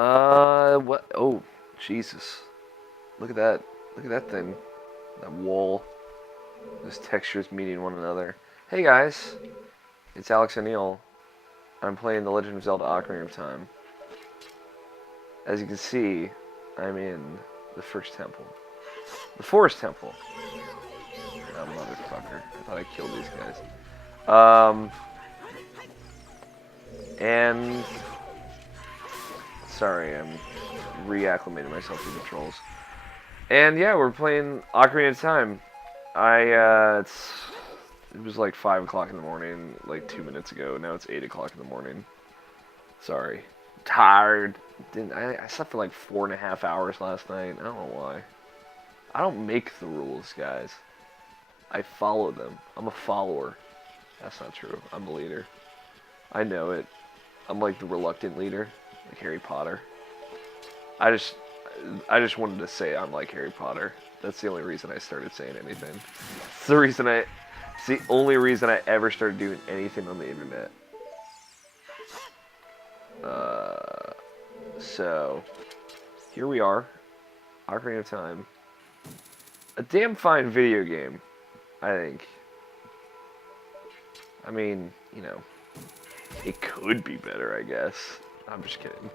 What? Oh, Jesus. Look at that. Look at that thing. That wall. Those textures meeting one another. Hey guys, it's Alex O'Neill. I'm playing The Legend of Zelda Ocarina of Time. As you can see, I'm in the first temple. The Forest Temple. Oh, motherfucker. I thought I killed these guys. And... Sorry, I'm reacclimating myself to the controls. And yeah, we're playing Ocarina of Time. It was like 5 o'clock in the morning, like 2 minutes ago. Now it's 8 o'clock in the morning. Sorry. Tired. I slept for like 4.5 hours last night. I don't know why. I don't make the rules, guys. I follow them. I'm a follower. That's not true. I'm a leader. I know it. I'm like the reluctant leader, like Harry Potter. I just wanted to say I'm like Harry Potter. That's the only reason I started saying anything. It's the only reason I ever started doing anything on the internet. So here we are, Ocarina of Time. A damn fine video game, I think. I mean, you know, it could be better, I guess. I'm just kidding.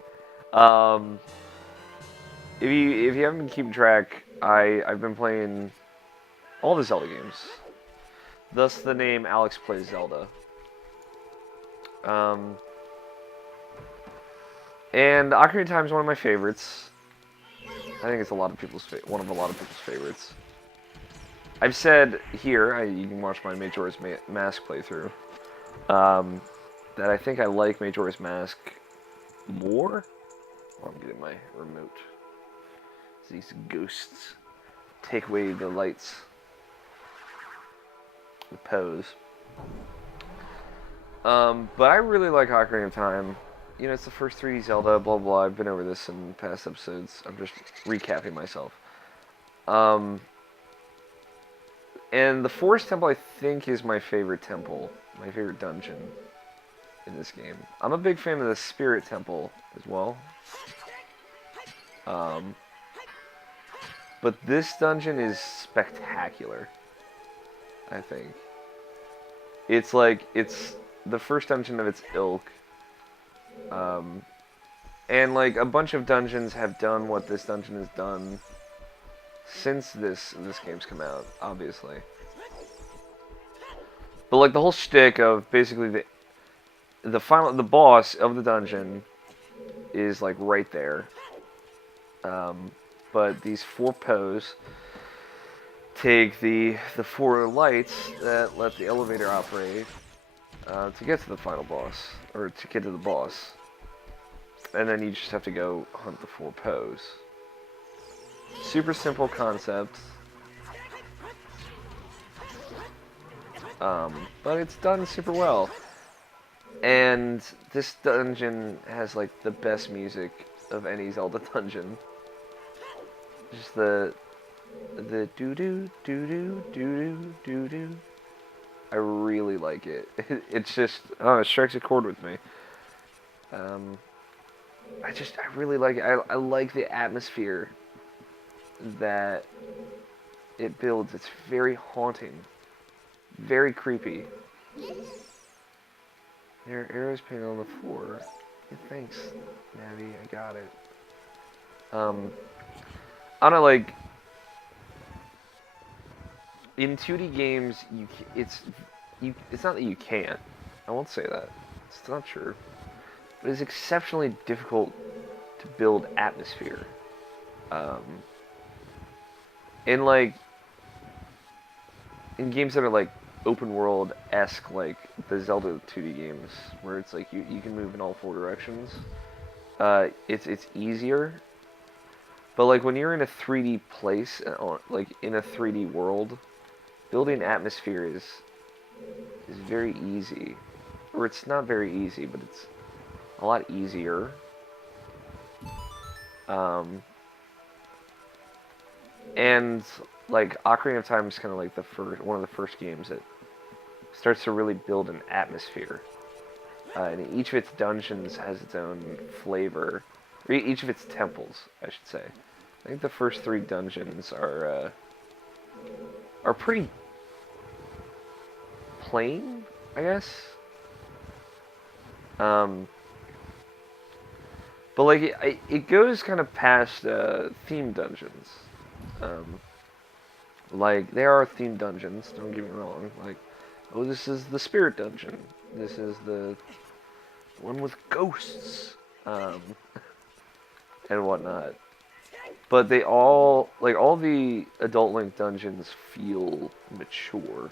If you haven't been keeping track, I've been playing all the Zelda games. Thus the name Alex Plays Zelda. And Ocarina of Time is one of my favorites. I think it's one of a lot of people's favorites. I've said here, you can watch my Majora's Mask playthrough, that I think I like Majora's Mask more. Oh, I'm getting my remote. These ghosts take away the lights. The pose. But I really like Ocarina of Time. You know, it's the first 3D Zelda, blah, blah. I've been over this in past episodes. I'm just recapping myself. And the Forest Temple, I think, is my favorite temple. My favorite dungeon in this game. I'm a big fan of the Spirit Temple as well. But this dungeon is spectacular, I think. It's the first dungeon of its ilk. And like a bunch of dungeons have done what this dungeon has done since this game's come out, obviously. But like the whole shtick of basically the boss of the dungeon is like right there. But these 4 pose take the 4 lights that let the elevator operate to get to the final boss, or to get to the boss. And then you just have to go hunt the 4 pose. Super simple concept. But it's done super well. And this dungeon has like the best music of any Zelda dungeon. Just the doo doo doo doo doo doo doo. I really like it. It's just, oh, it strikes a chord with me. I really like it. I like the atmosphere that it builds. It's very haunting. Very creepy. There are arrows painted on the floor. Yeah, thanks, Navi. I got it. I don't know, like, in 2D games, it's not that you can't. I won't say that. It's not true. But it's exceptionally difficult to build atmosphere. And like, in games that are like open world-esque, like the Zelda 2D games, where it's like you can move in all 4 directions, it's easier. But like when you're in a 3D place, like in a 3D world, building atmosphere is very easy. Or it's not very easy, but it's a lot easier. And like Ocarina of Time is kind of like one of the first games that starts to really build an atmosphere. And each of its dungeons has its own flavor. Or each of its temples, I should say. I think the first 3 dungeons are pretty plain, I guess. But like it goes kind of past theme dungeons. Um, like there are theme dungeons. Don't get me wrong. Like, oh, this is the spirit dungeon. This is the one with ghosts, and whatnot. But they all all the Adult Link dungeons feel mature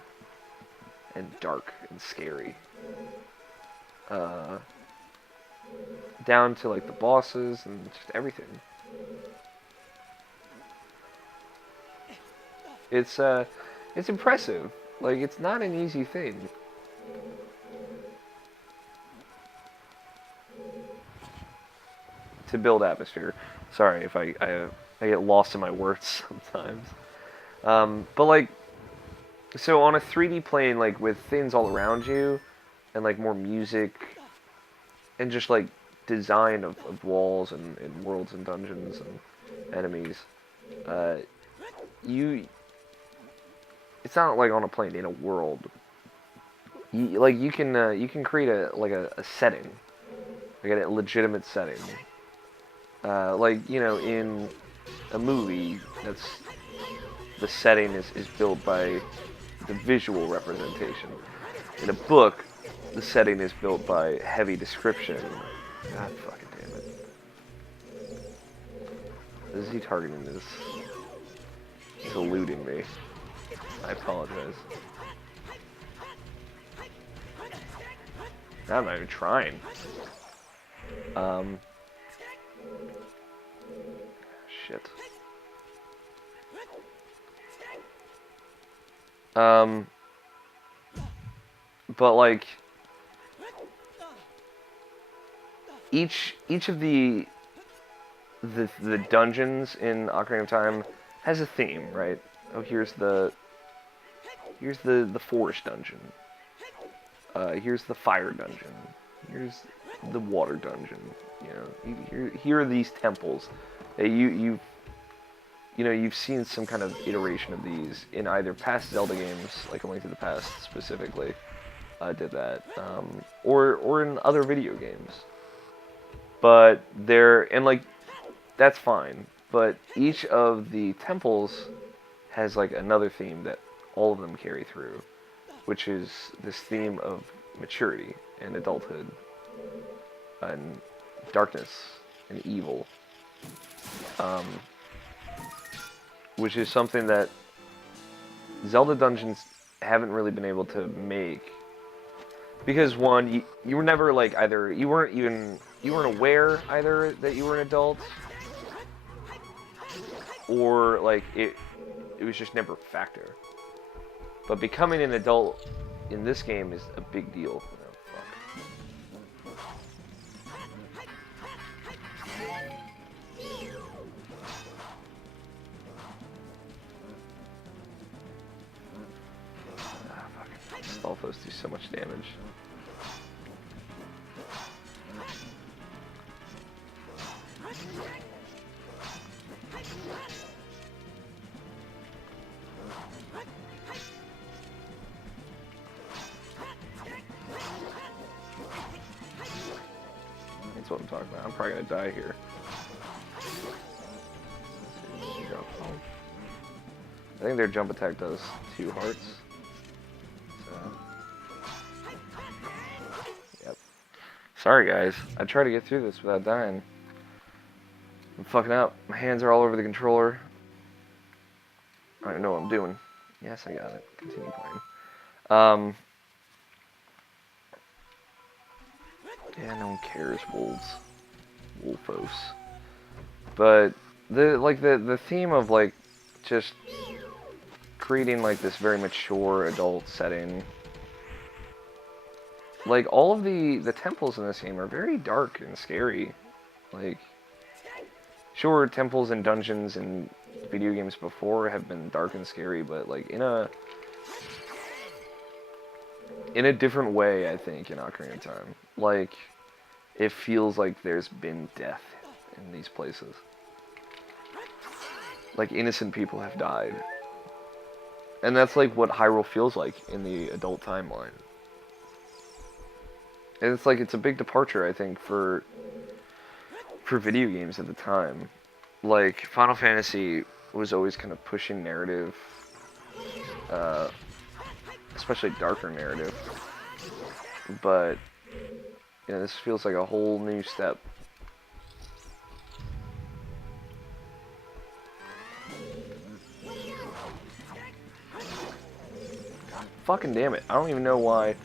and dark and scary. Uh, Down to like the bosses and just everything. It's impressive. Like it's not an easy thing. To build atmosphere. Sorry if I get lost in my words sometimes. But like, so on a 3D plane, like with things all around you, and like more music, and just like design of walls and worlds and dungeons and enemies, uh, you, it's not like on a plane in a world. You can create a setting, like a legitimate setting. Like in a movie, that's the setting is built by the visual representation. In a book, the setting is built by heavy description. God fucking damn it. Is he targeting this? He's eluding me. I apologize. I'm not even trying. Shit. But like each of the dungeons in Ocarina of Time has a theme, right? Oh, here's the forest dungeon. Here's the fire dungeon. Here's the water dungeon. Here are these temples. You've seen some kind of iteration of these in either past Zelda games, like A Link to the Past specifically, did that, or in other video games. But that's fine. But each of the temples has like another theme that all of them carry through, which is this theme of maturity and adulthood and darkness and evil. Which is something that Zelda dungeons haven't really been able to make, because one, you were never like either you weren't aware either that you were an adult, or like it was just never a factor. But becoming an adult in this game is a big deal. Stalfos do so much damage. That's what I'm talking about. I'm probably gonna die here. I think their jump attack does 2 hearts. Yep. Sorry guys, I tried to get through this without dying. I'm fucking up. My hands are all over the controller. I don't know what I'm doing. Yes, I got it. Continue playing. Yeah, no one cares, wolves. Wolfos. But the theme of like just creating like this very mature adult setting. Like all of the temples in this game are very dark and scary. Like, sure, temples and dungeons in video games before have been dark and scary, but like in a different way, I think, in Ocarina of Time. Like, it feels like there's been death in these places. Like, innocent people have died. And that's like what Hyrule feels like in the adult timeline. And it's like, it's a big departure, I think, for video games at the time. Like, Final Fantasy was always kind of pushing narrative, especially darker narrative. But, you know, this feels like a whole new step. God fucking damn it. I don't even know why.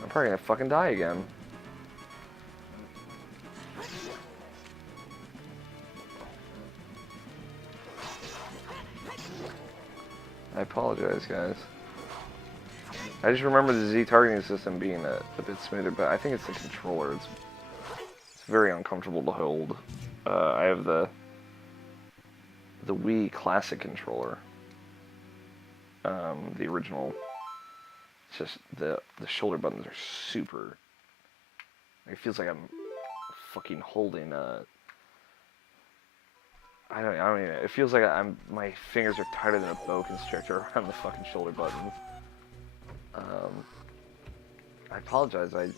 I'm probably gonna fucking die again. I apologize, guys. I just remember the Z targeting system being a bit smoother, but I think it's the controller. It's very uncomfortable to hold. I have the Wii Classic controller. The original. It's just the shoulder buttons are super. It feels like I'm fucking holding I don't even. It feels like my fingers are tighter than a boa constrictor around the fucking shoulder buttons. I apologize. I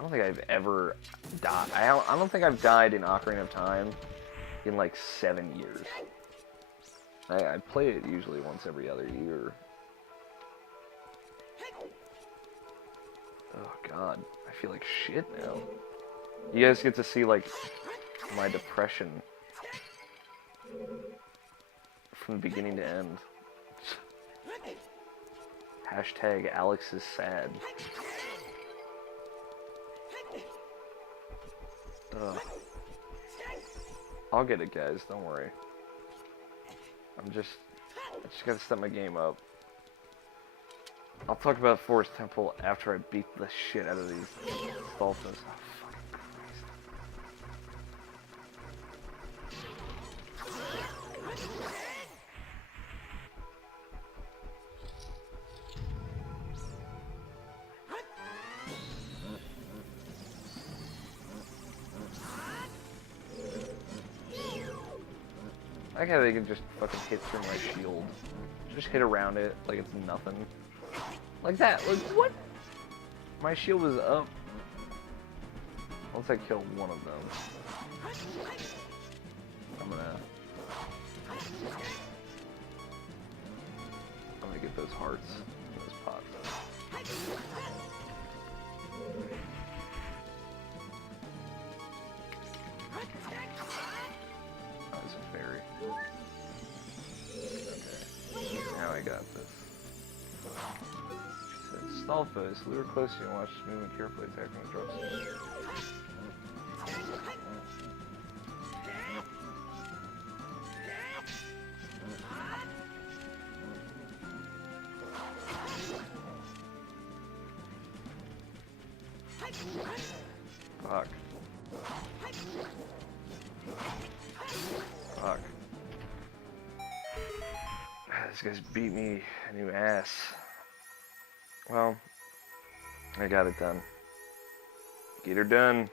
don't think I've ever died. I don't think I've died in Ocarina of Time in like 7 years. I play it usually once every other year. Oh god, I feel like shit now. You guys get to see like my depression from beginning to end. Hashtag Alex is sad. Ugh. I'll get it, guys, don't worry. I just gotta step my game up. I'll talk about Forest Temple after I beat the shit out of these Stalfos. Oh, fucking Christ. I like how they can just fucking hit through my shield. Just hit around it like it's nothing. Like that. Like, what? My shield is up. Once I kill one of them, I'm gonna get those hearts in this pot. Oh, it's a fairy. Okay. Now I got this. Stalfos, lure closely and watch his movement carefully, attacking the drops. Fuck. Fuck. This guy's beat me a new ass. Well, I got it done. Get her done.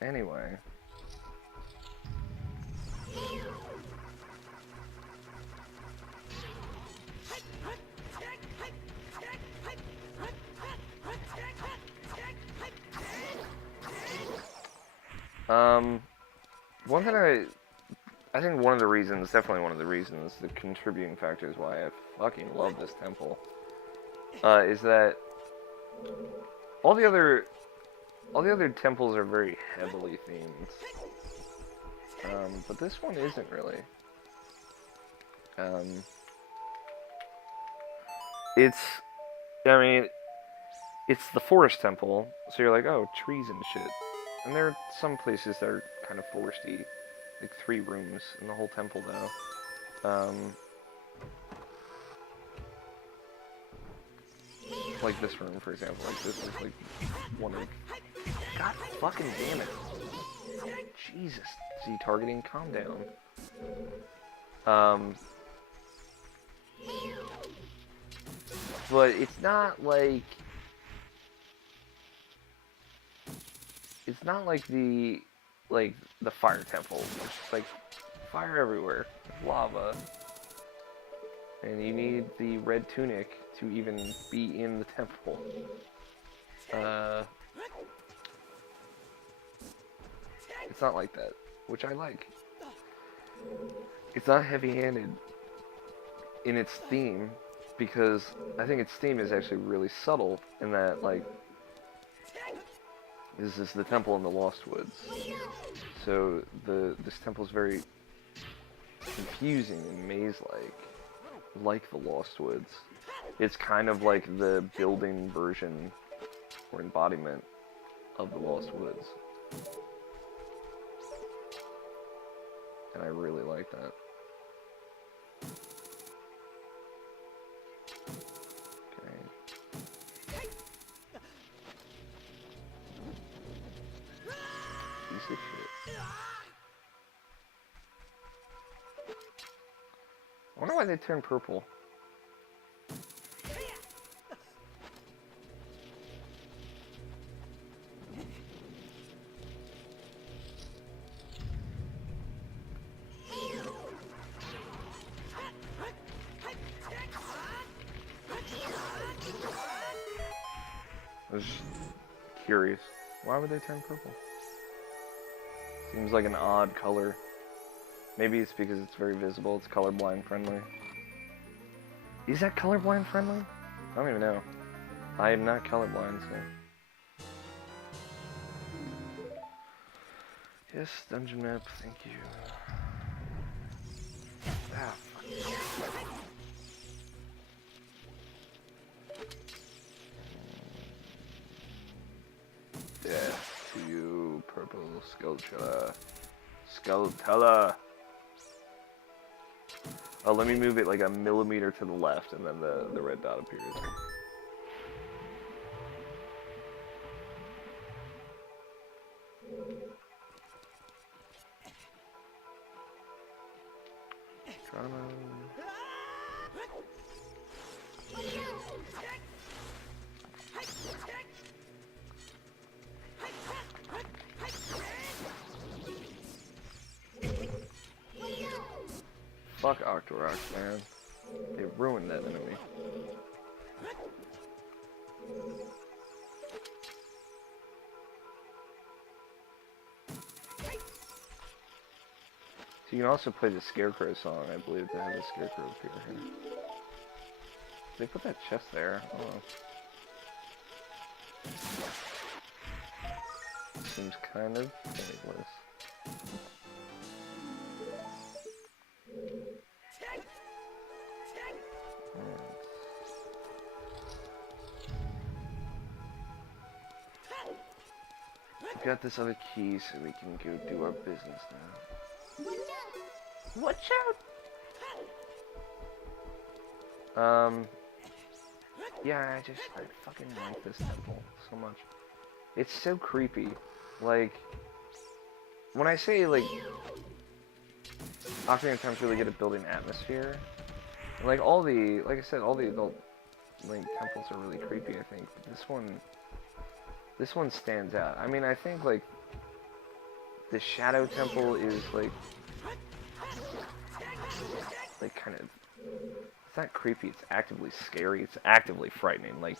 Anyway. One thing I think one of the reasons, definitely one of the reasons, the contributing factors why I fucking love this temple, is that all the other temples are very heavily themed, but this one isn't really. It's the forest temple, so you're like, oh, trees and shit, and there are some places that are kind of foresty. Like 3 rooms in the whole temple, though. Like this room, for example. Like this is like one of. God fucking damn it! Jesus, Z targeting, calm down. Um, but it's not like the fire temple. It's just like fire everywhere, lava, and you need the red tunic to even be in the temple. It's not like that, which I like. It's not heavy-handed in its theme, because I think its theme is actually really subtle in that, like, this is the temple in the Lost Woods. So this temple is very confusing and maze-like the Lost Woods. It's kind of like the building version or embodiment of the Lost Woods. And I really like that. Okay. Piece of shit. I wonder why they turn purple. I was just curious. Why would they turn purple? Seems like an odd color. Maybe it's because it's very visible. It's colorblind friendly. Is that colorblind friendly? I don't even know. I am not colorblind, so. Yes, dungeon map. Thank you. Ah, fuck. Death to you, purple Skulltula. Skulltula! Oh, let me move it like a millimeter to the left, and then the red dot appears. Fuck Octorok, man. They ruined that enemy. So you can also play the Scarecrow song. I believe they have a Scarecrow appear here. They put that chest there. Oh. Seems kind of pointless. We've got this other key so we can go do our business now. Watch out! Yeah, I fucking like this temple so much. It's so creepy. Like, when I say, like, Ocarina of Time's really good at building atmosphere, like, like I said, all the adult Link temples are really creepy, I think, but this one stands out. I mean, I think, like, the Shadow Temple is, like kind of, it's not creepy, it's actively scary, it's actively frightening. Like,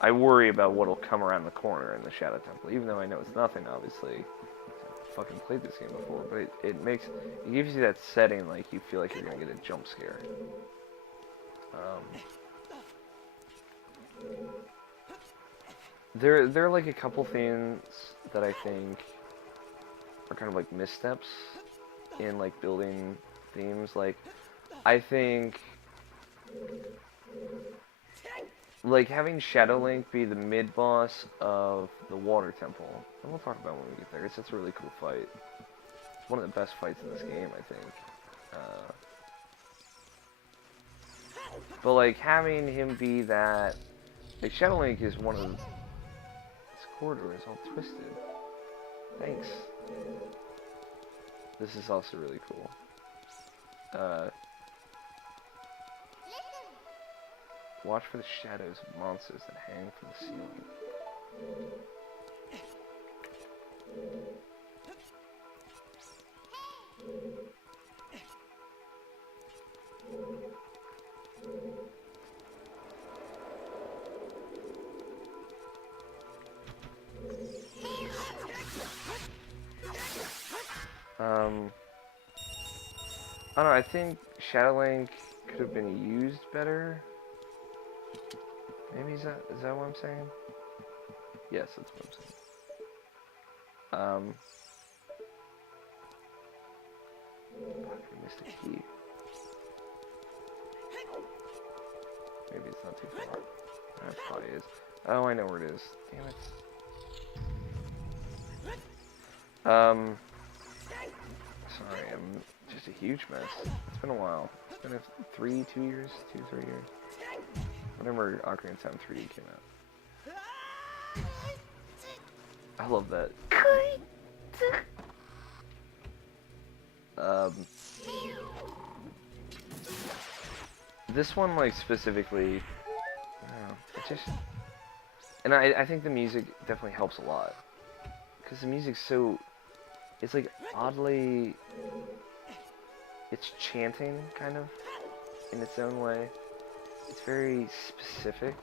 I worry about what'll come around the corner in the Shadow Temple, even though I know it's nothing, obviously. I've fucking played this game before, but it gives you that setting, like, you feel like you're gonna get a jump scare. There are, like, a couple things that I think are kind of, like, missteps in, like, building themes. Like, I think, like, having Shadow Link be the mid-boss of the Water Temple, and we'll talk about when we get there, it's a really cool fight. It's one of the best fights in this game, I think. But, like, having him be that, like, Shadow Link is one of, this corridor is all twisted. Thanks. This is also really cool. Watch for the shadows of monsters that hang from the ceiling. I don't know, I think Shadow Link could have been used better. Maybe is that what I'm saying? Yes, that's what I'm saying. Fuck, I missed a key. Maybe it's not too far. That probably is. Oh, I know where it is. Damn it. Sorry, I'm just a huge mess. It's been a while. It's been 2 years? 3 years? Whenever Ocarina of Time 3D came out. I love that. This one, like, specifically, I don't know, it just, and I think the music definitely helps a lot. Because the music's so, it's like oddly, it's chanting, kind of, in its own way. It's very specific.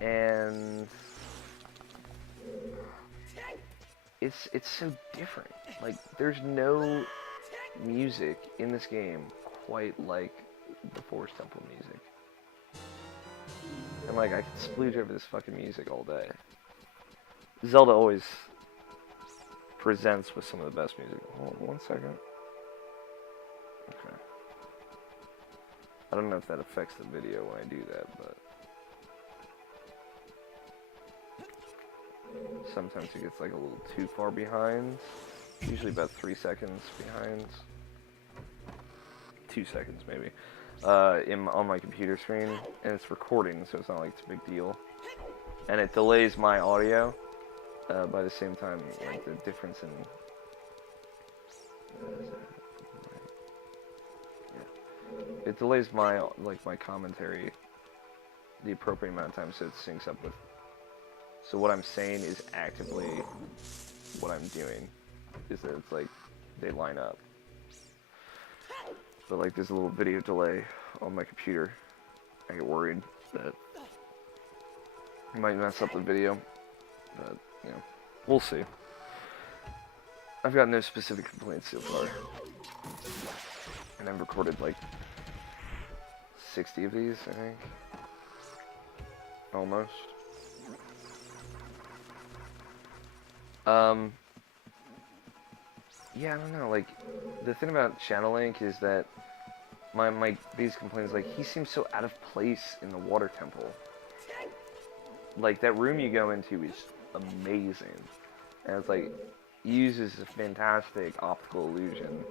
And it's so different. Like, there's no music in this game quite like the Forest Temple music. And, like, I could splooge over this fucking music all day. Zelda always presents with some of the best music. Hold on 1 second. Okay. I don't know if that affects the video when I do that, but sometimes it gets like a little too far behind. Usually about 3 seconds behind. 2 seconds maybe. On my computer screen, and it's recording, so it's not like it's a big deal. And it delays my audio by the same time, like the difference in. Yeah. It delays my commentary the appropriate amount of time so it syncs up with. So what I'm saying is actively what I'm doing. Is that it's like they line up. But like there's a little video delay on my computer. I get worried that I might mess up the video. But, you know, we'll see. I've got no specific complaints so far. And I've recorded like 60 of these, I think. Almost. Yeah, I don't know, like, the thing about Shadow Link is that my biggest complaint is, like, he seems so out of place in the water temple. Like, that room you go into is amazing. And it's, like, uses a fantastic optical illusion.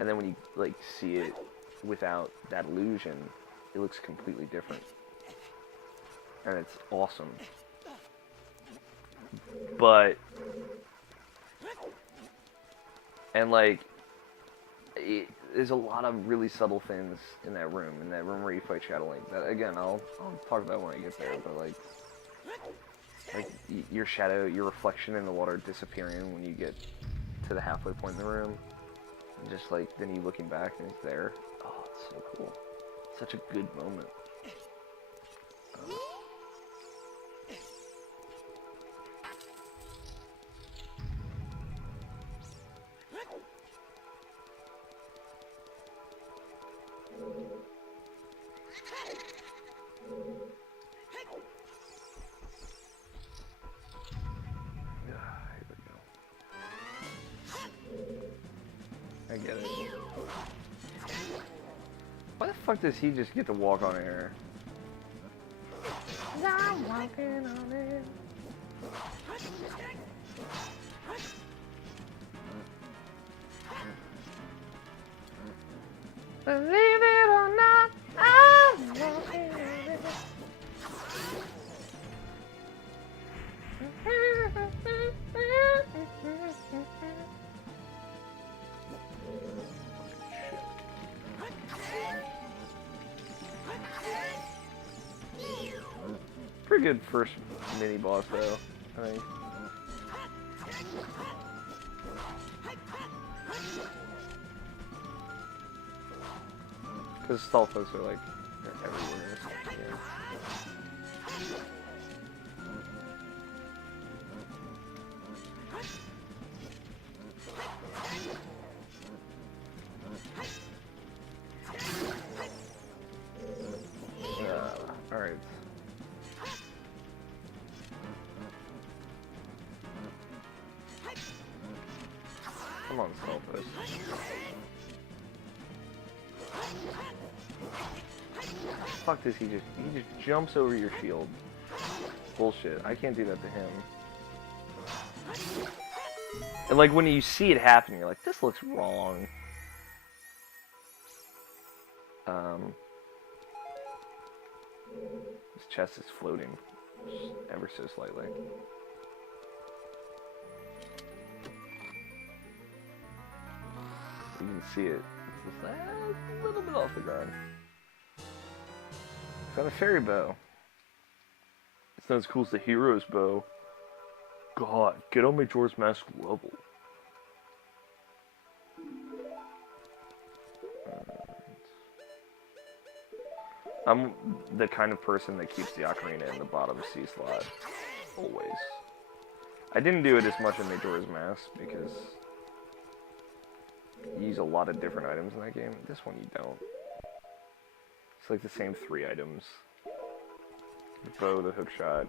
And then when you, like, see it without that illusion, it looks completely different. And it's awesome. But, and like, there's a lot of really subtle things in that room where you fight Shadow Link. That, again, I'll talk about when I get there, but like your shadow, your reflection in the water disappearing when you get to the halfway point in the room, and just like, then you looking back and it's there. Oh, it's so cool. Such a good moment. I get it. Why the fuck does he just get to walk on air? I'm walking on air. Believe it or not, I'm walking on air. pretty good first mini boss though, I think. Because stall folks are like, they're everywhere. Yeah. Alright. Come on, Stallpost. Fuck this, he just jumps over your shield. Bullshit. I can't do that to him. And like when you see it happen, you're like, this looks wrong. His chest is floating, just ever so slightly. You can see it. It's just a little bit off the ground. Found a fairy bow. It's not as cool as the hero's bow. God, get on Majora's Mask level. I'm the kind of person that keeps the Ocarina in the bottom C slot. Always. I didn't do it as much in Majora's Mask because you use a lot of different items in that game. This one you don't. It's like the same 3 items. The bow, the hookshot,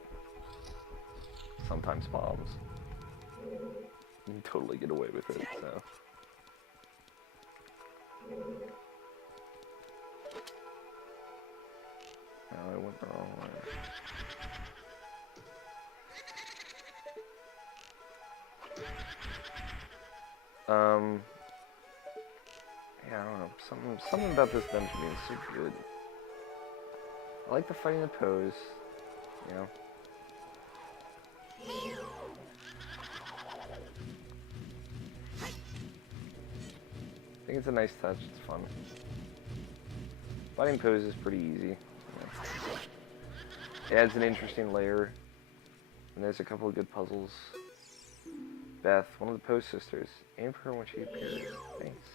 sometimes bombs. You can totally get away with it, so. No, I went the wrong way. Yeah, I don't know. Something about this dungeon being so good. I like the fighting the pose, you know. I think it's a nice touch, it's fun. Fighting pose is pretty easy. Yeah. It adds an interesting layer, and there's a couple of good puzzles. Beth, one of the Pose sisters. Aim for her when she appears. Thanks.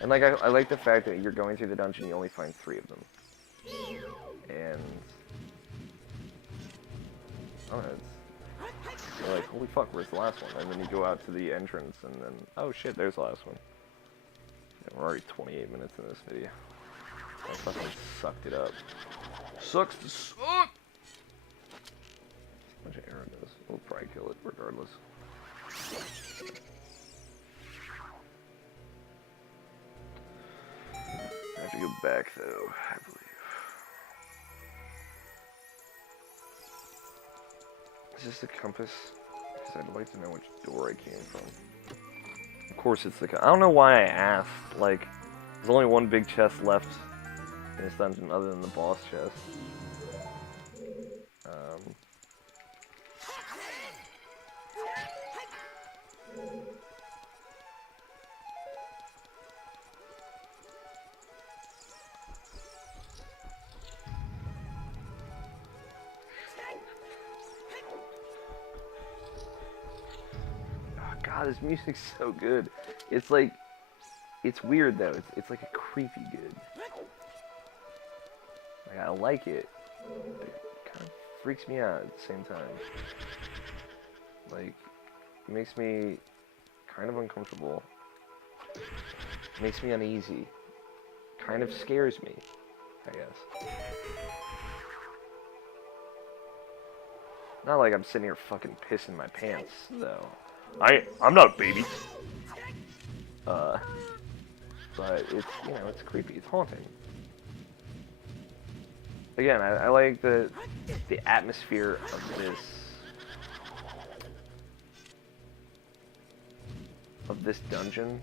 And like I like the fact that you're going through the dungeon, you only find 3 of them. And I don't know, you're like, holy fuck, where's the last one? And then you go out to the entrance and then, oh shit, there's the last one. And we're already 28 minutes in this video. I fucking sucked it up. Sucks to suck! Bunch of arrows. We'll probably kill it regardless. I have to go back though, I believe. Is this the compass? Because I'd like to know which door I came from. Of course it's the compass. I don't know why I asked. Like, there's only one big chest left in this dungeon other than the boss chest. God, this music's so good. It's like, it's weird though. It's like a creepy good. Like, I like it, but it kind of freaks me out at the same time. Like, it makes me kind of uncomfortable. It makes me uneasy. Kind of scares me, I guess. Not like I'm sitting here fucking pissing my pants, though. I'm not a baby. But it's, you know, it's creepy. It's haunting. Again, I like the atmosphere of this dungeon.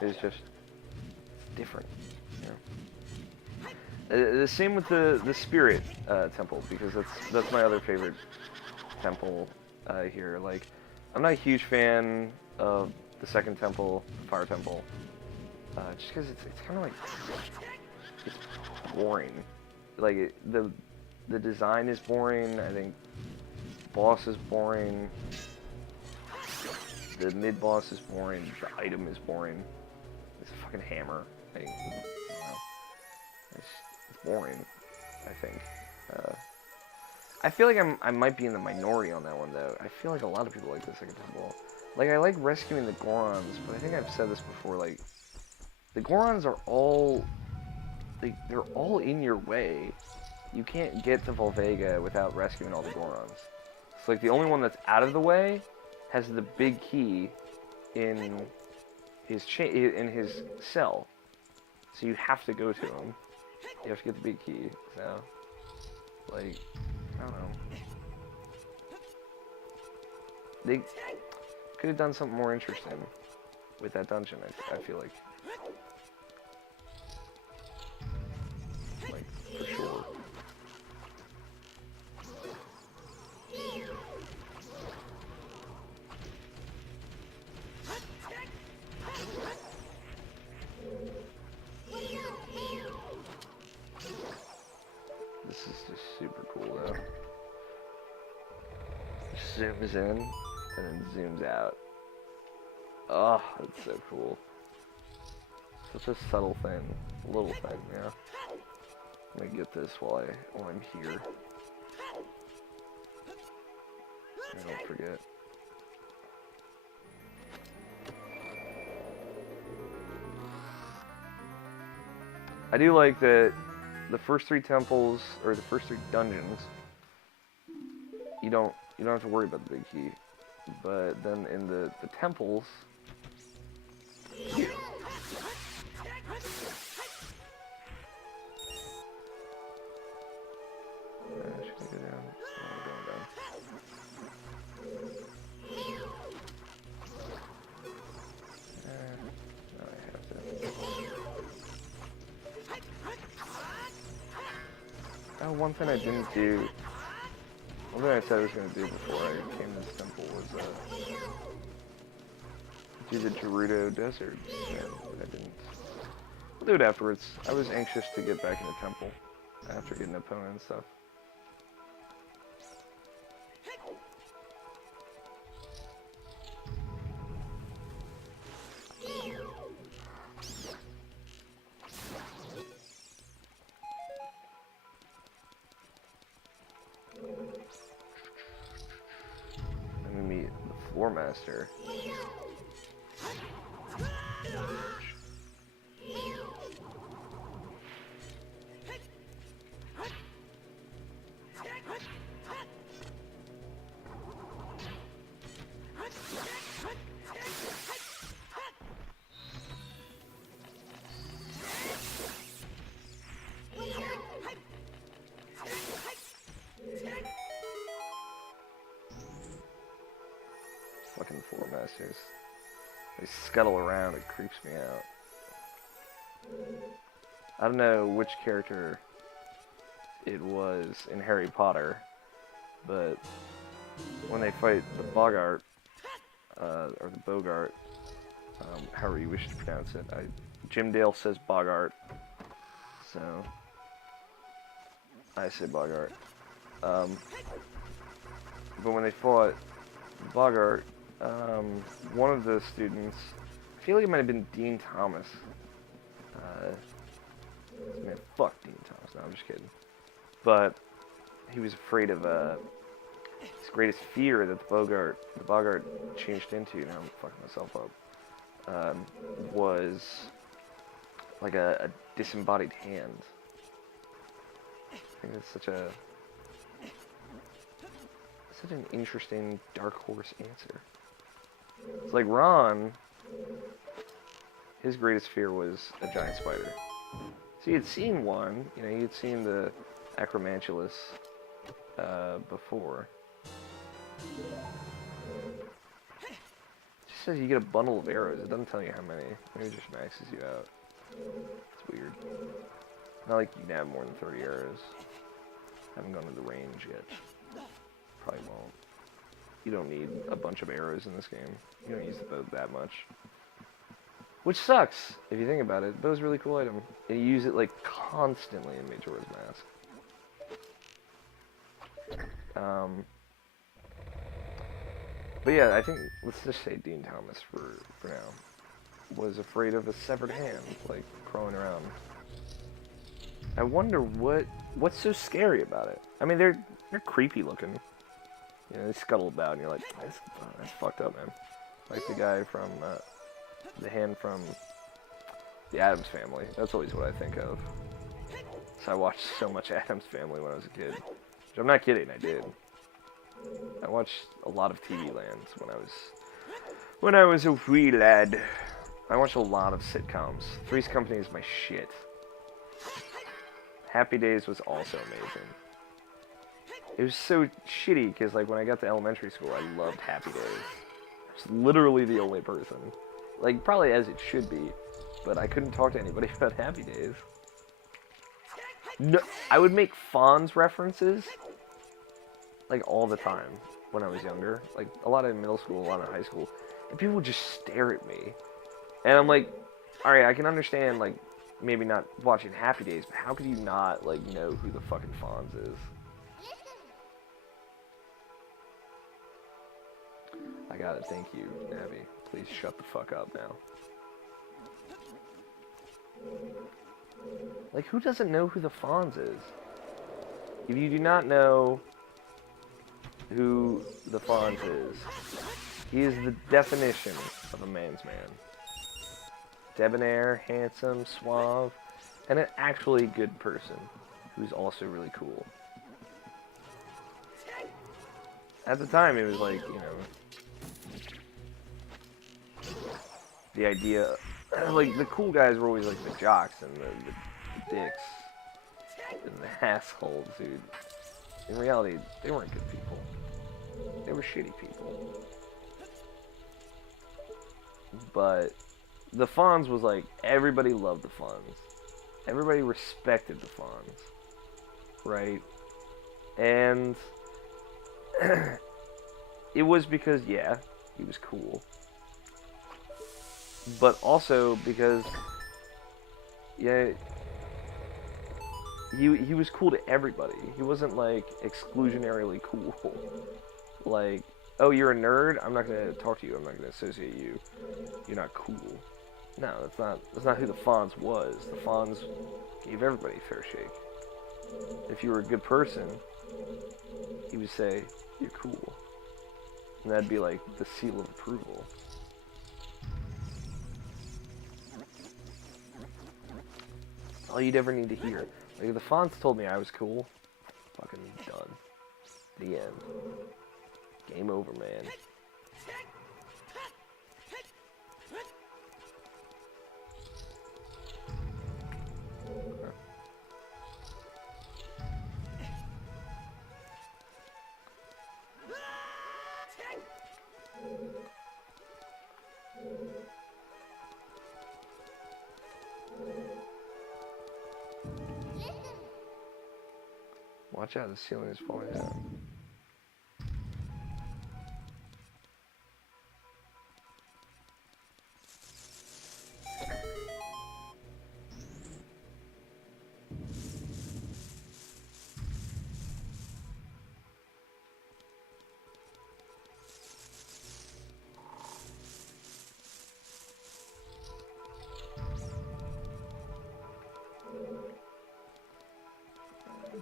It's just, it's different, you know. The same with the Spirit Temple, because that's my other favorite temple here. Like, I'm not a huge fan of the second temple, the Fire Temple. Just because it's kind of like it's boring. Like the design is boring. I think boss is boring. The mid boss is boring. The item is boring. It's a fucking hammer. Like, I don't know. It's boring. I think. I feel like I might be in the minority on that one though. I feel like a lot of people like the second temple. Like I like rescuing the Gorons, but I think I've said this before. Like the Gorons are all like they're all in your way. You can't get to Volvega without rescuing all the Gorons. It's like the only one that's out of the way has the big key in in his cell. So you have to go to him. You have to get the big key. So like I don't know. They could have done something more interesting with that dungeon, I feel like. Like, for sure. This is just super cool, though. Zooms in, and then zooms out. Oh, that's so cool. Such a subtle thing. A little thing, yeah. Let me get this while I'm here. I don't forget. I do like that the first 3 temples, or the first 3 dungeons, you don't have to worry about the big key. But then in the temples, should I go down? No, I'm going down. No, I have to. Oh, one thing I didn't do. One thing I said I was going to do before I came to this temple was do the Gerudo Desert. Yeah, I didn't. I'll do it afterwards. I was anxious to get back in the temple after getting an opponent and stuff. Let me meet the Floor Master. Fucking Floor Masters. They scuttle around, it creeps me out. I don't know which character it was in Harry Potter, but when they fight the Bogart, or the Bogart, however you wish to pronounce it, Jim Dale says Bogart, so I say Bogart. But when they fought Bogart, one of the students, I feel like it might have been Dean Thomas. Man, fuck Dean Thomas. No, I'm just kidding. But he was afraid of his greatest fear that the Bogart changed into. Now I'm fucking myself up. Was like a disembodied hand. I think that's such an interesting dark horse answer. It's like Ron, his greatest fear was a giant spider. So he had seen one, you know, he had seen the Acromanculus before. It just says you get a bundle of arrows. It doesn't tell you how many. Maybe it just maxes you out. It's weird. Not like you can have more than 30 arrows. Haven't gone to the range yet. Probably won't. You don't need a bunch of arrows in this game. You don't use the bow that much. Which sucks, if you think about it, but it was a really cool item. And you use it, like, constantly in Majora's Mask. But yeah, I think, let's just say Dean Thomas for now, was afraid of a severed hand, like, crawling around. I wonder what's so scary about it. I mean, they're creepy looking. You know, they scuttle about, and you're like, that's fucked up, man. Like the guy from, the hand from the Addams Family. That's always what I think of. So I watched so much Addams Family when I was a kid. Which I'm not kidding, I did. I watched a lot of TV Lands when I was a wee lad. I watched a lot of sitcoms. Three's Company is my shit. Happy Days was also amazing. It was so shitty because, like, when I got to elementary school, I loved Happy Days. I was literally the only person. Like, probably as it should be, but I couldn't talk to anybody about Happy Days. No, I would make Fonz references, like, all the time when I was younger. Like, a lot in middle school, a lot in high school. And people would just stare at me. And I'm like, alright, I can understand, like, maybe not watching Happy Days, but how could you not, like, know who the fucking Fonz is? I got it, thank you, Navi. Please shut the fuck up now. Like, who doesn't know who the Fonz is? If you do not know who the Fonz is, he is the definition of a man's man. Debonair, handsome, suave, and an actually good person who's also really cool. At the time, it was like, you know, the idea, like, the cool guys were always like the jocks and the dicks and the assholes, dude. In reality, they weren't good people. They were shitty people. But the Fonz was like, everybody loved the Fonz. Everybody respected the Fonz. Right? And it was because, yeah, he was cool. But also because, yeah, he was cool to everybody. He wasn't, like, exclusionarily cool. Like, oh, you're a nerd? I'm not gonna talk to you. I'm not gonna associate you. You're not cool. No, that's not who the Fonz was. The Fonz gave everybody a fair shake. If you were a good person, he would say, you're cool. And that'd be like the seal of approval. All you'd ever need to hear. Like, if the Fonz told me I was cool, fucking done. The end. Game over, man. Watch out, the ceiling is falling down.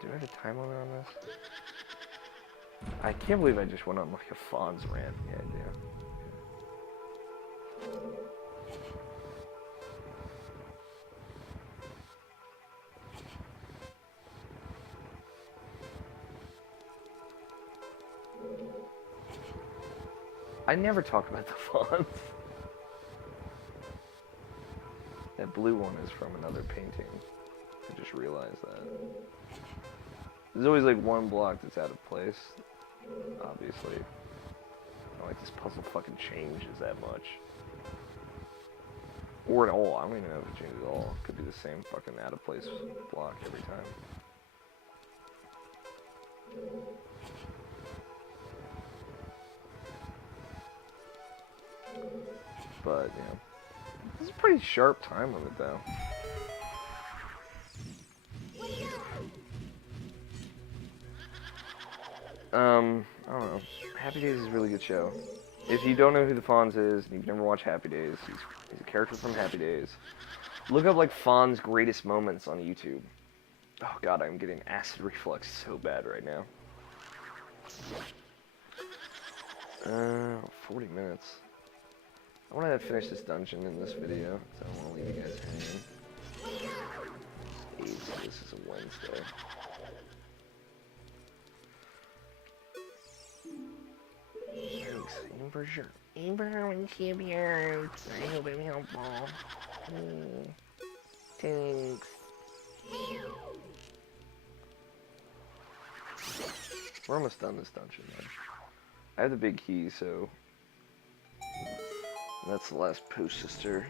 Do I have a time limit on this? I can't believe I just went on like a Fonz rant. Yeah, I do. I never talk about the Fonz. That blue one is from another painting. I just realized that. There's always like one block that's out of place. Obviously. Not like this puzzle fucking changes that much. Or at all. I don't even know if it changes at all. It could be the same fucking out of place block every time. But, you know. That's a pretty sharp time limit, though. I don't know. Happy Days is a really good show. If you don't know who the Fonz is, and you've never watched Happy Days, he's a character from Happy Days. Look up, like, Fonz greatest moments on YouTube. Oh god, I'm getting acid reflux so bad right now. 40 minutes. I want to finish this dungeon in this video, so I don't want to leave you guys hanging. It's 8, so this is a Wednesday. Thanks, aim for sure. Aim for her when she appears. I hope I'm helpful. Thanks. We're almost done this dungeon, though. I have the big key, so that's the last post sister.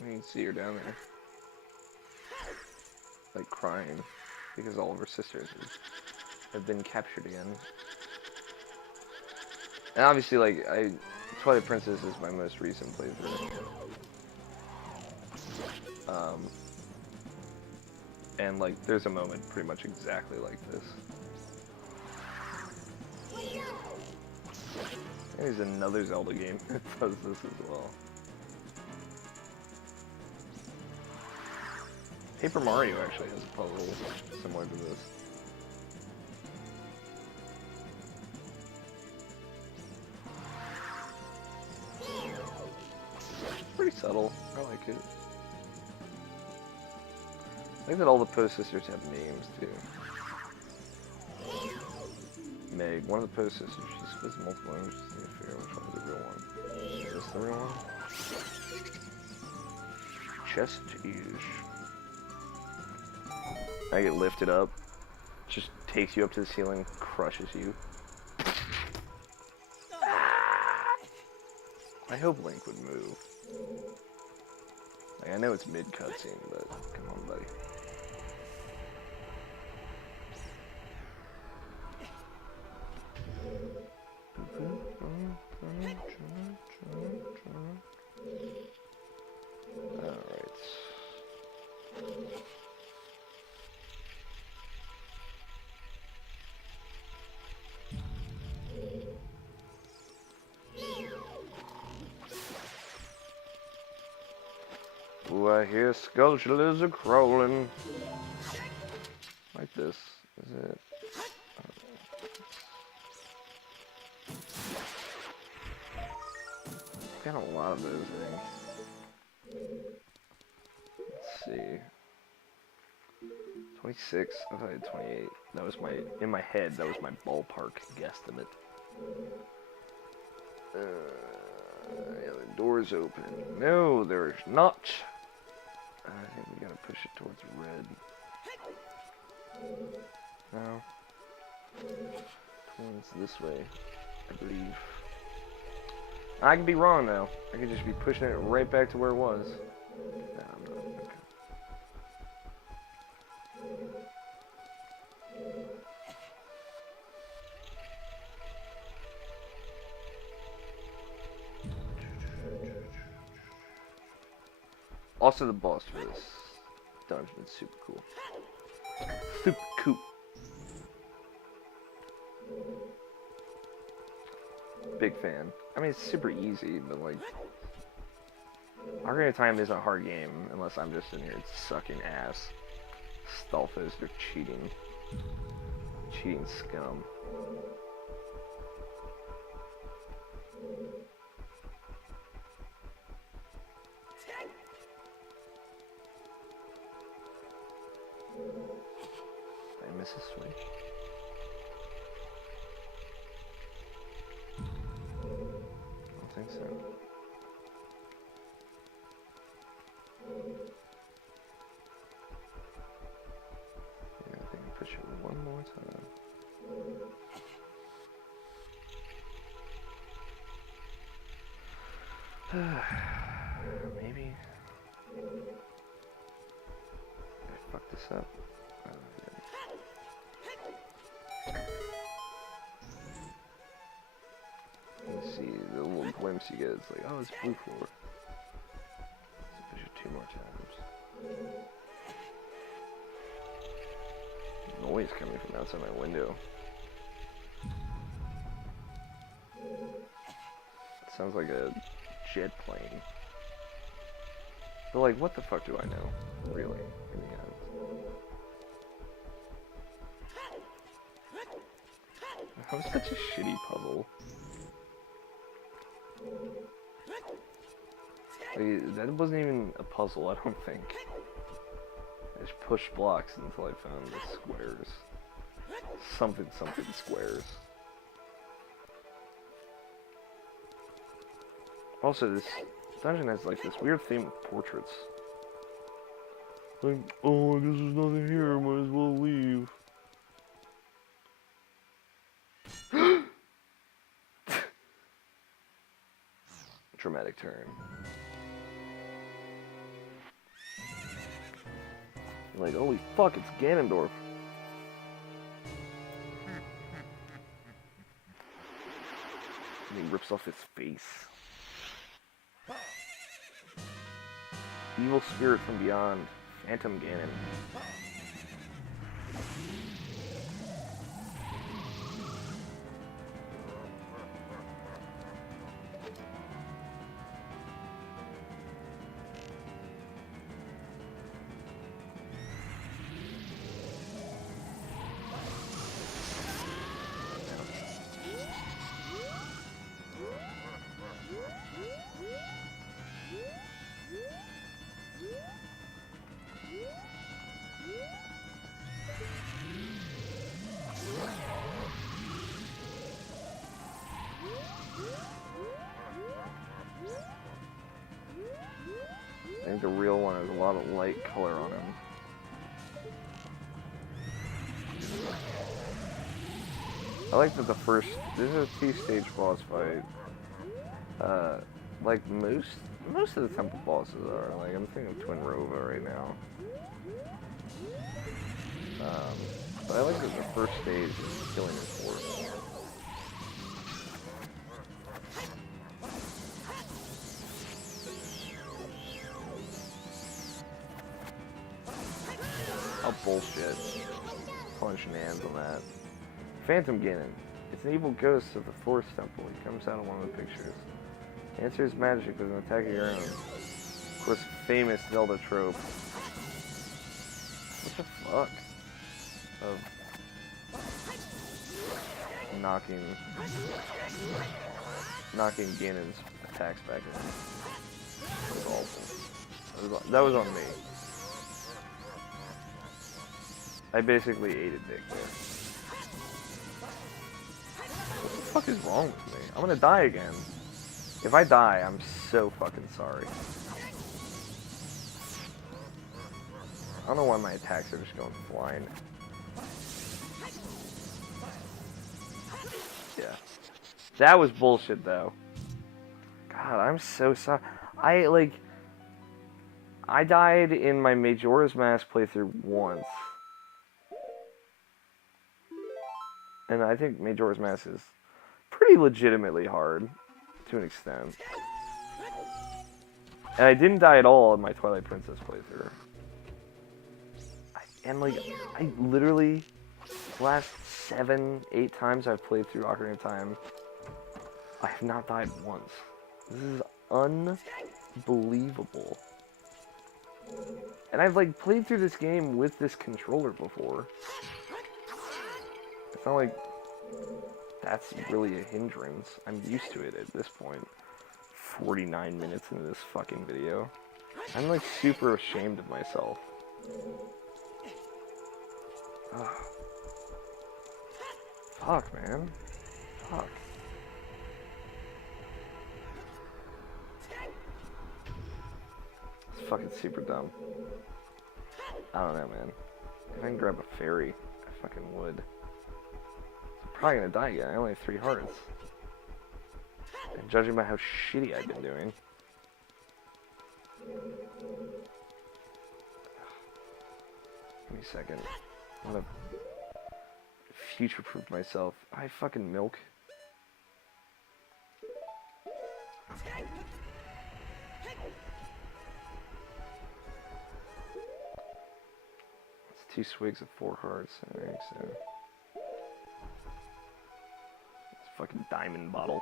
You can see her down there, like crying because all of her sisters have been captured again. And obviously, like, Twilight Princess is my most recent playthrough. And like, there's a moment pretty much exactly like this. There's another Zelda game that does this as well. Paper Mario actually has a puzzle similar to this. It's pretty subtle. I like it. I think that all the Post Sisters have names too. Meg, one of the Post Sisters, she speaks multiple languages. I need to figure out which one's the real one. Is this the real one? Chest use. I get lifted up, just takes you up to the ceiling, crushes you. I hope Link would move. Like, I know it's mid cutscene, but come on, buddy. Alright. Ooh, I hear skeletons are crawling. Like this. Is it? Got a lot of those things. Let's see. 26. I thought I had 28. That was in my head, that was my ballpark guesstimate. Yeah, the door's open. No, there's not. I think we gotta push it towards red. No. Towards this way, I believe. I could be wrong though. I could just be pushing it right back to where it was. Nah, I'm not. Okay. Also, the boss for this dungeon is super cool. Super cool. Big fan. I mean, it's super easy, but like, Ocarina of Time isn't a hard game unless I'm just in here sucking ass. Stalfos, they're cheating. Cheating scum. Did I miss a switch? I don't think so. Yeah, I think I push it one more time. Maybe. Did I fuck this up? Oh, yeah. You see the little glimpse you get. It's like, oh, it's blue floor. Let's push it 2 more times. Noise coming from outside my window. It sounds like a jet plane. But like, what the fuck do I know? Really, in the end. That was such a shitty puzzle. Like, that wasn't even a puzzle, I don't think. I just pushed blocks until I found the squares. Something squares. Also, this dungeon has like this weird theme of portraits. Like, oh, I guess there's nothing here, might as well leave. Dramatic turn. Like, holy fuck, it's Ganondorf. And he rips off his face. Evil spirit from beyond. Phantom Ganon. I think the real one has a lot of light color on him. I like that this is a 2-stage boss fight. Like most of the temple bosses are. Like, I'm thinking of Twin Rova right now. But I like that the first stage is killing his force. Oh, bullshit. Punching hands on that. Phantom Ganon. It's an evil ghost of the Forest Temple. He comes out in one of the pictures. Answers magic with an attack of your own. Of course, famous Zelda trope. What the fuck? Of knocking Ganon's attacks back in. That was awful. That was on me. I basically ate a dick there. What the fuck is wrong with me? I'm gonna die again. If I die, I'm so fucking sorry. I don't know why my attacks are just going flying. Yeah. That was bullshit, though. God, I'm so sorry. I died in my Majora's Mask playthrough once. And I think Majora's Mask is pretty legitimately hard, to an extent. And I didn't die at all in my Twilight Princess playthrough. I literally, the last 7, 8 times I've played through Ocarina of Time, I have not died once. This is unbelievable. And I've played through this game with this controller before. It's not like that's really a hindrance. I'm used to it at this point. 49 minutes into this fucking video. I'm super ashamed of myself. Ugh. Fuck, man. Fuck. It's fucking super dumb. I don't know, man. If I can grab a fairy, I fucking would. I'm probably gonna die again. I only have 3 hearts. And judging by how shitty I've been doing, Give me a second. I'm gonna future-proof myself. I fucking milk. It's 2 swigs of 4 hearts. Alright, so. It's a fucking diamond bottle.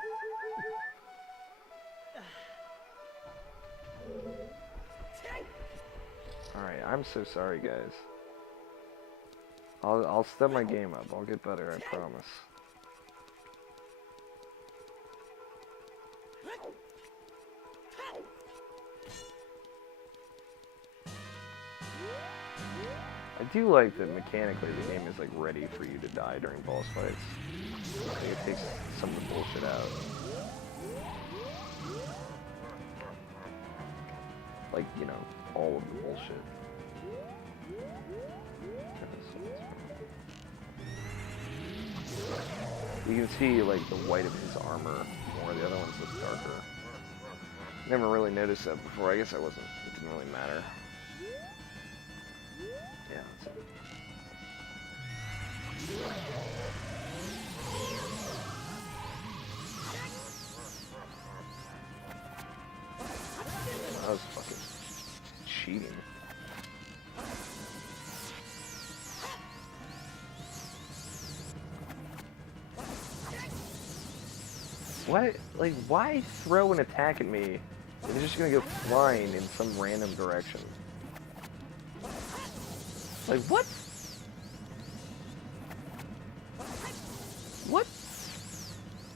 Alright, I'm so sorry, guys. I'll step my game up. I'll get better, I promise. I do like that mechanically the game is like ready for you to die during boss fights. Like it takes some of the bullshit out. Like, you know, all of the bullshit. You can see like the white of his armor more, the other ones look darker. Never really noticed that before. I guess it didn't really matter. Yeah, that's it. That was fucking cheating. What? Like, why throw an attack at me? It's just gonna go flying in some random direction. Like, what? What?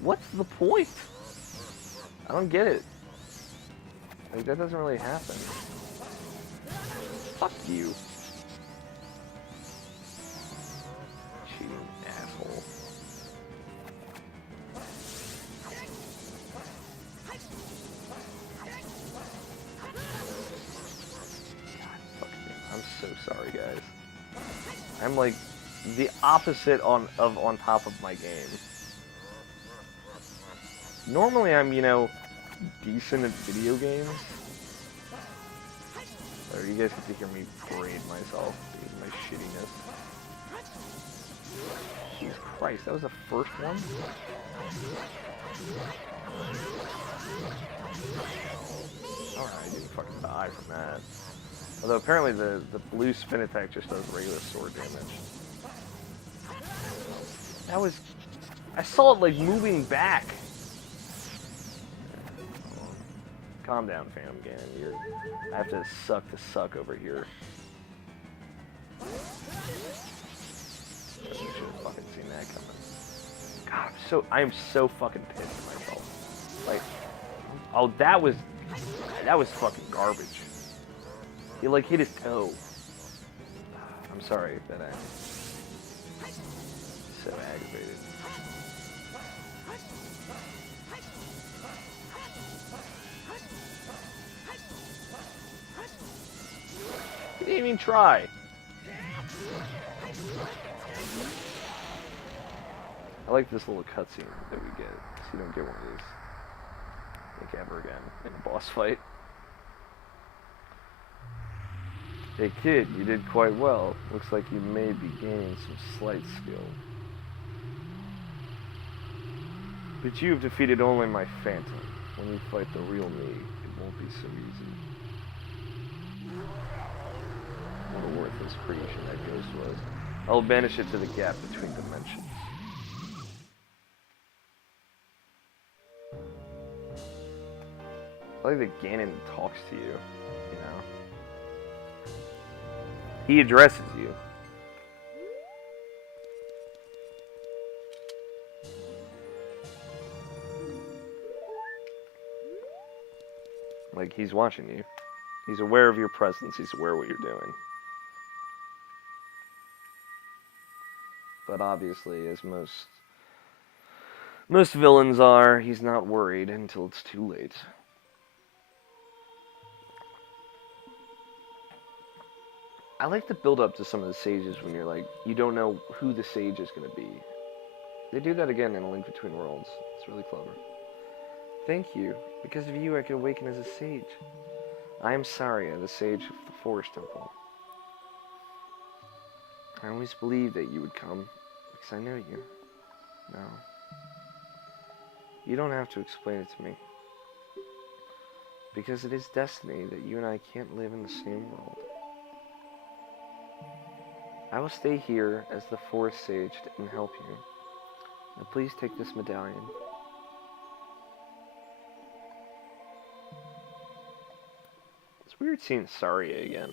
What's the point? I don't get it. Like, that doesn't really happen. Fuck you. Cheating asshole. I'm so sorry, guys. I'm like the opposite on top of my game. Normally I'm, you know, decent at video games. Or you guys get to hear me parade myself because of my shittiness. Jesus Christ, that was the first one? Alright, I didn't fucking die from that. Although apparently the blue spin attack just does regular sword damage. That was... I saw it like moving back. Calm down, fam, Ganon. I have to suck over here. I should have fucking seen that coming. God, I am so fucking pissed at myself. Like, oh, that was fucking garbage. He like hit his toe. I'm sorry that I'm so aggravated. He didn't even try. I like this little cutscene that we get, so you don't get one of these, like, ever again in a boss fight. Hey kid, you did quite well. Looks like you may be gaining some slight skill. But you have defeated only my phantom. When you fight the real me, it won't be so easy. What a worthless creation that ghost was. I'll banish it to the gap between dimensions. I like that Ganon talks to you, you know? He addresses you. Like, he's watching you. He's aware of your presence. He's aware of what you're doing. But obviously, as most villains are, he's not worried until it's too late. I like the build up to some of the sages when you're like, you don't know who the sage is going to be. They do that again in A Link Between Worlds. It's really clever. Thank you. Because of you, I could awaken as a sage. I am Saria, the sage of the Forest Temple. I always believed that you would come, because I know you. No. You don't have to explain it to me. Because it is destiny that you and I can't live in the same world. I will stay here as the forest sage and help you. Now please take this medallion. It's weird seeing Saria again.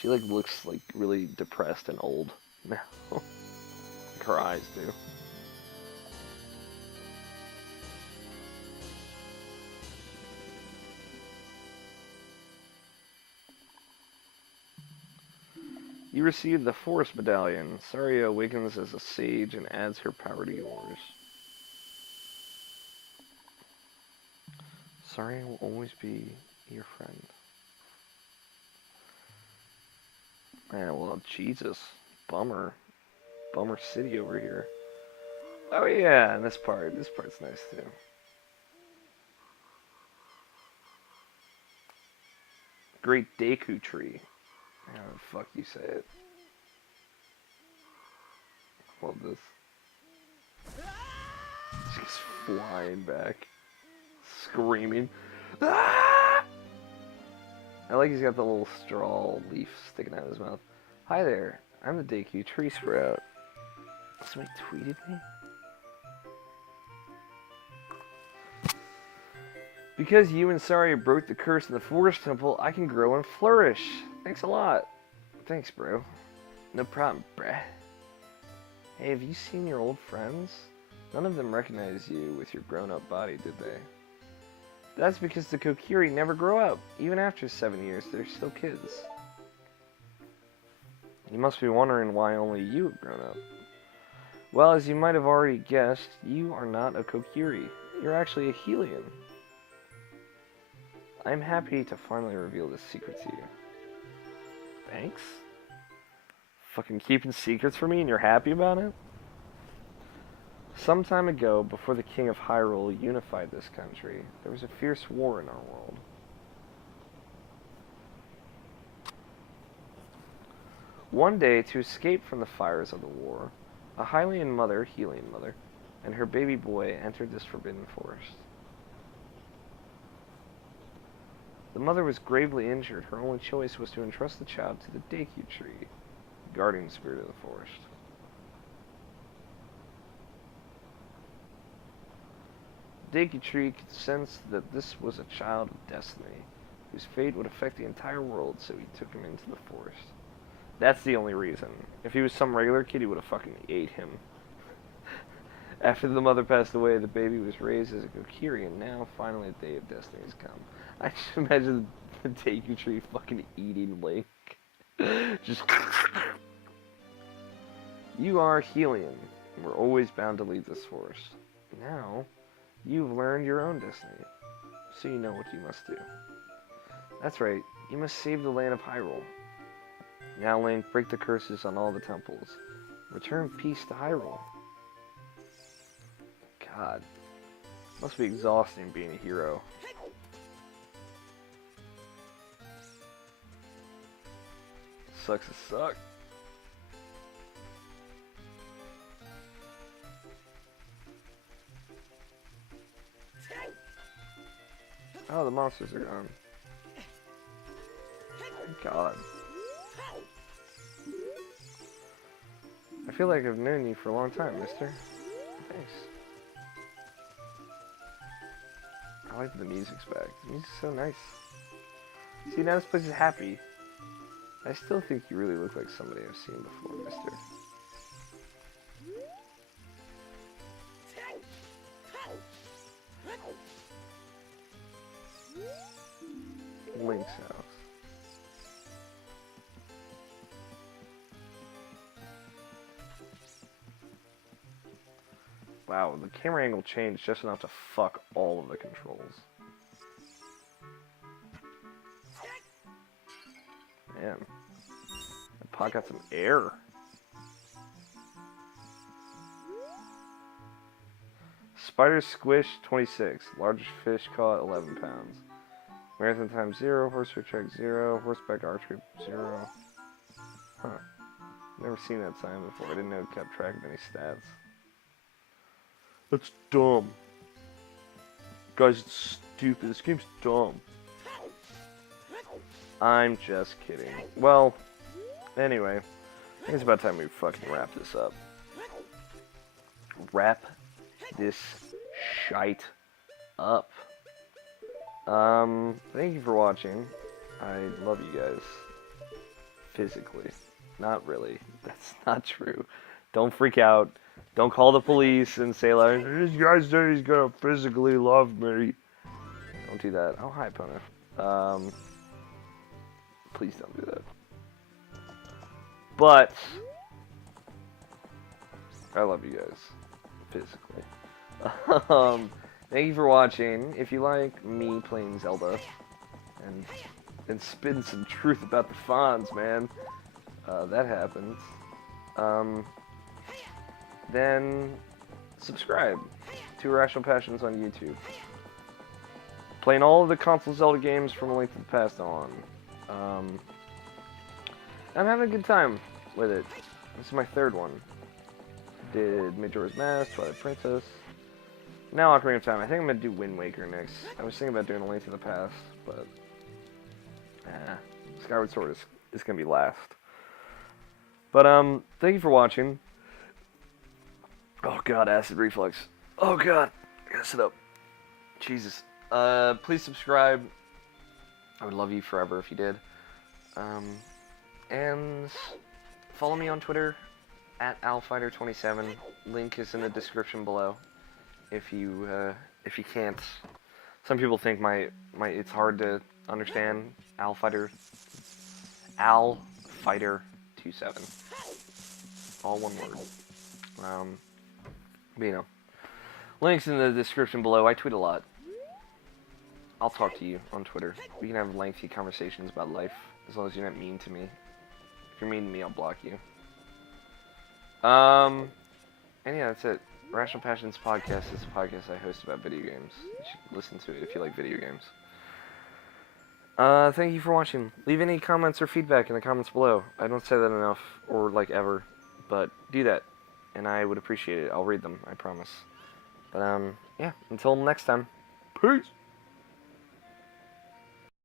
She looks really depressed and old now. Her eyes do. You receive the Forest Medallion. Saria awakens as a sage and adds her power to yours. Saria will always be your friend. Man, well, Jesus. Bummer. Bummer City over here. Oh yeah, and this part's nice too. Great Deku Tree. How the fuck you say it? Love this. She's flying back. Screaming. Ah! I like he's got the little straw leaf sticking out of his mouth. Hi there, I'm the Deku Tree Sprout. Somebody tweeted me? Because you and Saria broke the curse in the Forest Temple, I can grow and flourish. Thanks a lot. Thanks, bro. No problem, bruh. Hey, have you seen your old friends? None of them recognize you with your grown-up body, did they? That's because the Kokiri never grow up. Even after 7 years, they're still kids. You must be wondering why only you have grown up. Well, as you might have already guessed, you are not a Kokiri. You're actually a Hylian. I'm happy to finally reveal this secret to you. Thanks? Fucking keeping secrets from me and you're happy about it? Some time ago, before the King of Hyrule unified this country, there was a fierce war in our world. One day, to escape from the fires of the war, a Hylian mother, and her baby boy entered this forbidden forest. The mother was gravely injured. Her only choice was to entrust the child to the Deku Tree, the guardian spirit of the forest. The Deku Tree could sense that this was a child of destiny, whose fate would affect the entire world, so he took him into the forest. That's the only reason. If he was some regular kid, he would have fucking ate him. After the mother passed away, the baby was raised as a Kokiri, and now, finally, the day of destiny has come. I just imagine the Deku Tree fucking eating Link. Just... You are Hylian, and we're always bound to lead this forest. Now, you've learned your own destiny, so you know what you must do. That's right, you must save the land of Hyrule. Now, Link, break the curses on all the temples. Return peace to Hyrule. God. Must be exhausting being a hero. Sucks to suck. Oh, the monsters are gone. God. I feel like I've known you for a long time, mister. Thanks. I like the music's back. The music's so nice. See, now this place is happy. I still think you really look like somebody I've seen before, mister. Link's house. Wow, the camera angle changed just enough to fuck all of the controls. Man. That pot got some air. Spider squish 26. Largest fish caught 11 pounds. Marathon time 0, horseback track 0, horseback archery 0. Huh. Never seen that sign before. I didn't know it kept track of any stats. That's dumb. Guys, it's stupid. This game's dumb. I'm just kidding. Well, anyway, I think it's about time we fucking wrap this up. Wrap this shite up. Thank you for watching. I love you guys. Physically. Not really. That's not true. Don't freak out. Don't call the police and say like, this guy said he's gonna physically love me. Don't do that. Oh, hi, Pona. Please don't do that. But I love you guys. Physically. Thank you for watching. If you like me playing Zelda and spin some truth about the Fonz, man, that happens. Then subscribe to Irrational Passions on YouTube. Playing all of the console Zelda games from A Link to the Past on. I'm having a good time with it. This is my third one. Did Majora's Mask, Twilight Princess. Now Ocarina of Time. I think I'm going to do Wind Waker next. I was thinking about doing A Link to the Past, but Skyward Sword is going to be last. But thank you for watching. Oh god, acid reflux. Oh god, I gotta sit up. Jesus. Please subscribe. I would love you forever if you did. And follow me on Twitter @alfighter27. Link is in the description below. If you can't, some people think my it's hard to understand. Alfighter27. All one word. But, you know, links in the description below. I tweet a lot. I'll talk to you on Twitter. We can have lengthy conversations about life, as long as you're not mean to me. If you're mean to me, I'll block you. And yeah, that's it. Rational Passions Podcast is a podcast I host about video games. You should listen to it if you like video games. Thank you for watching. Leave any comments or feedback in the comments below. I don't say that enough, or like ever, but do that. And I would appreciate it. I'll read them, I promise. But, yeah, until next time. Peace!